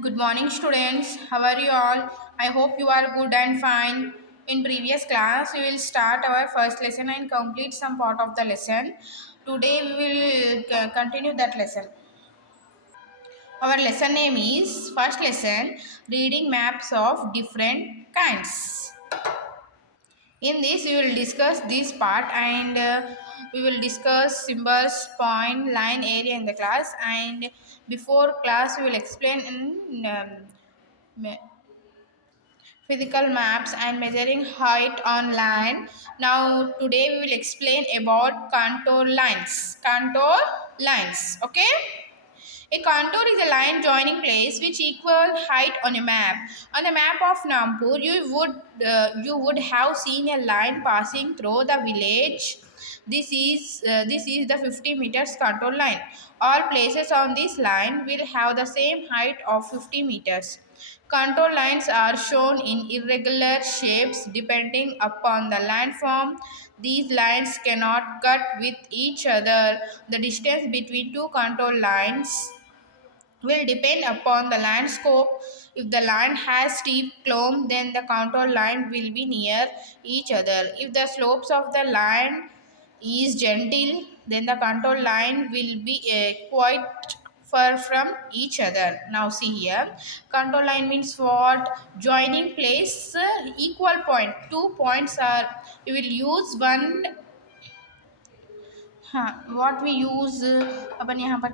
Good morning, students. How are you all? I hope you are good and fine. In previous class, we will start our first lesson and complete some part of the lesson. Today, we will continue that lesson. Our lesson name is first lesson reading maps of different kinds. In this, we will discuss this part and we will discuss symbols, point, line, area in the class. And before class, we will explain in physical maps and measuring height on land. Now today we will explain about contour lines. Contour lines, okay? A contour is a line joining place which equal height on a map. On the map of Nampur, you would have seen a line passing through the village. This is the 50 meters contour line. All places on this line will have the same height of 50 meters. Contour lines are shown in irregular shapes depending upon the landform. These lines cannot cut with each other. The distance between two contour lines will depend upon the land scope. If the land has steep climb, then the contour line will be near each other. If the slopes of the land is gentle, then the contour line will be quite far from each other. Now see here, contour line means what? Joining place equal point. Two points are, we will use one। हाँ, what we use अपन यहाँ पर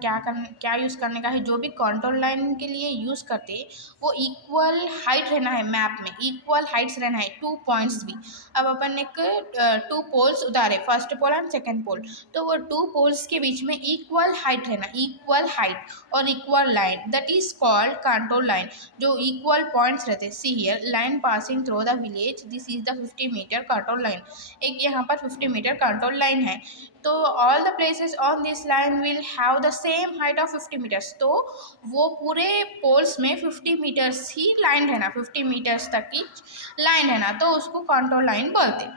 क्या use करने का है, जो भी control line के लिए यूज़ करते हैं वो इक्वल हाइट रहना है। मैप में इक्वल हाइट्स रहना है, टू पॉइंट्स भी। अब अपन एक टू पोल्स उतारे, first pole and second pole, तो वो टू पोल्स के बीच में इक्वल हाइट रहना, इक्वल हाइट और equal line, that is called control line. जो इक्वल पॉइंट्स रहते हैं, see here line passing through the village, this is the 50 metre control line. एक यहाँ पर 50 मीटर कंट्रोल लाइन है, तो all the places on this line will have the same height of 50 metres. तो वो पूरे पोल्स में 50 मीटर्स ही line रहना, 50 मीटर्स तक की लाइन रहना, तो उसको कंट्रोल लाइन बोलते।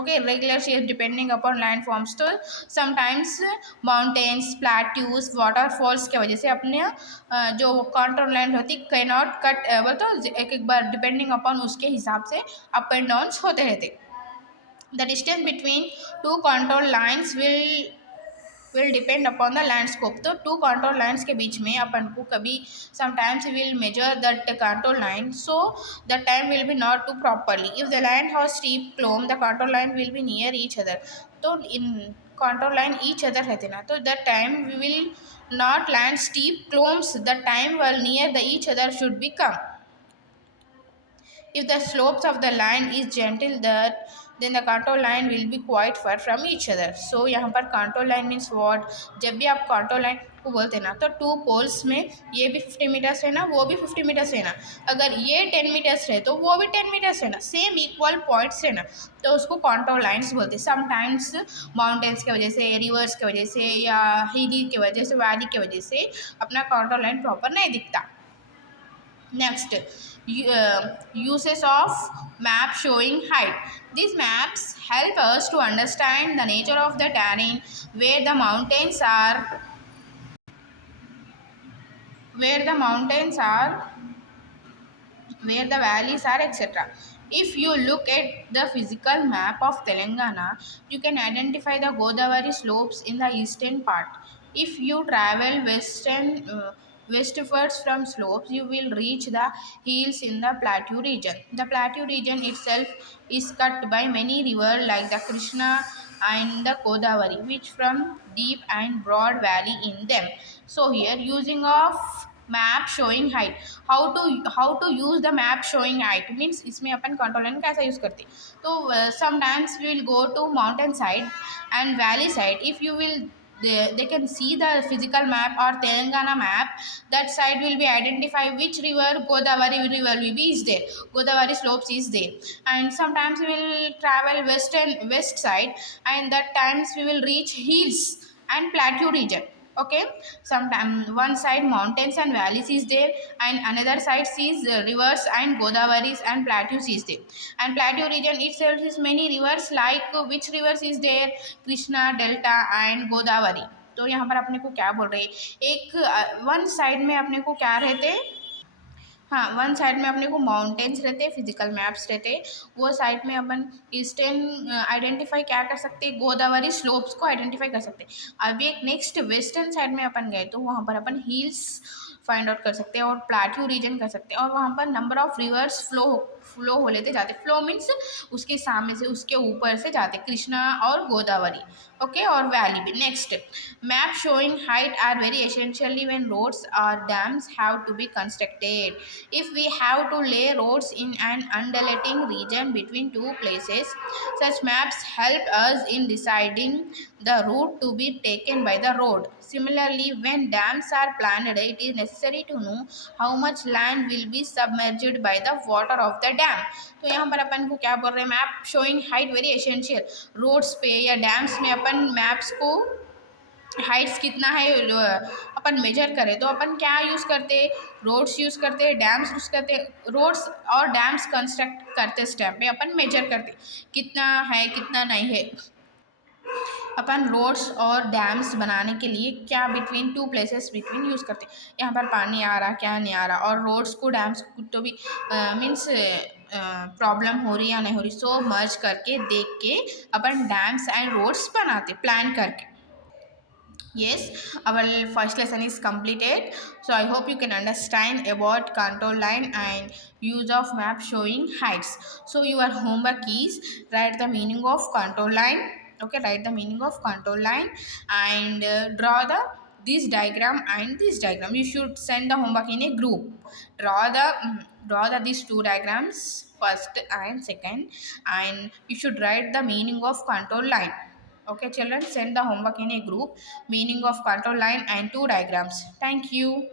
Okay, regular shape depending upon land forms. तो समटाइम्स माउंटेन्स, प्लेट्यूज, वाटरफॉल्स की वजह से अपने जो कंट्रोल लाइन होती कैन नॉट कट, वो तो एक एक बार डिपेंडिंग अपॉन उसके हिसाब से अप एंड डाउन्स होते रहते। The distance between two contour lines will depend upon the land scope। तो टू contour lines के बीच में अपन को कभी sometimes we will measure that contour line, so the time will be not too properly। If the line has steep climb, the contour line will be near each other। तो in contour line each other रहते ना, तो that time we will not land steep climbs, the time while near the each other should be come। If the slopes of the line is gentle, that then the contour line will be quite far from each other। So यहाँ पर contour line means what? जब भी आप contour line को बोलते हैं ना, तो टू पोल्स में ये भी 50 मीटर्स है ना, वो भी 50 मीटर्स है ना। अगर ये 10 मीटर्स है तो वो भी 10 मीटर्स है ना, सेम इक्वल पॉइंट्स है ना, तो उसको contour lines बोलते हैं। समटाइम्स माउंटेन्स की वजह से, रिवर्स की वजह से, या हिली की वजह से, वैली की वजह से अपना contour line प्रॉपर नहीं दिखता। Next, uses of map showing height. These maps help us to understand the nature of the terrain, where the mountains are, where the mountains are, where the valleys are, etc. If you look at the physical map of Telangana, you can identify the Godavari slopes in the eastern part. If you travel westwards from slopes, you will reach the hills in the plateau region. The plateau region itself is cut by many rivers like the Krishna and the Godavari, which from deep and broad valley in them. So here, using of map showing height, how to use the map showing height means इसमें अपन control line कैसा use करते हैं। तो sometimes we will go to mountain side and valley side. If you will they can see the physical map or Telangana map, that side will be identify which river Godavari river will be is there, Godavari slopes is there। And sometimes we will travel west side, and that times we will reach hills and plateau region। Okay, sometimes one side mountains and valleys is there, and another side sees rivers and Godavaris and plateaus is there। And plateau region itself is many rivers, like which rivers is there? Krishna, Delta and Godavari। तो यहाँ पर अपने को क्या बोल रहे हैं, एक वन साइड में अपने को क्या रहते हैं, हाँ, वन साइड में अपने को माउंटेन्स रहते हैं, फिजिकल मैप्स रहते हैं। वो साइड में अपन ईस्टर्न आइडेंटिफाई क्या कर सकते हैं, गोदावरी स्लोप्स को आइडेंटिफाई कर सकते हैं। अभी एक नेक्स्ट वेस्टर्न साइड में अपन गए तो वहाँ पर अपन हिल्स फाइंड आउट कर सकते हैं और प्लाट्यू रीजन कर सकते हैं, और वहाँ पर नंबर ऑफ रिवर्स फ्लो हो लेते जाते। फ्लो मीन्स उसके सामने से, उसके ऊपर से जाते, कृष्णा और गोदावरी। ओके, और वैली भी। Next, map showing height are very essentially when roads or dams have to be constructed. If we have to lay roads in an undulating region between two places, such maps help us in deciding the route to be taken by the road. Similarly, when dams are planned, it is necessary to know how much land will be submerged by the water of the dam. तो यहाँ पर अपन को क्या बोल रहे हैं, map showing height very essential. Roads पे या डैम्स में अपन मैप्स को हाइट्स कितना है अपन मेजर करें तो अपन क्या यूज़ करते, रोड्स यूज़ करते, डैम्स यूज़ करते। रोड्स और डैम्स कंस्ट्रक्ट करते स्टेप में अपन मेजर करते कितना है कितना नहीं है। अपन रोड्स और डैम्स बनाने के लिए क्या between two places between use करते हैं, यहाँ पर पानी आ रहा क्या नहीं आ रहा, और रोड्स को डैम्स को तो भी मीन्स प्रॉब्लम हो रही या नहीं हो रही, सो मर्ज करके देख के अपन डैम्स एंड रोड्स बनाते प्लान करके। Yes, our first lesson is completed. So I hope you can understand about contour line and use of map showing heights. So your homework is write the meaning of contour line. Okay, write the meaning of contour line and draw the this diagram and this diagram. You should send the homework in a group. Draw the these two diagrams, first and second, and you should write the meaning of contour line. Okay, children, send the homework in a group, meaning of contour line and two diagrams. Thank you.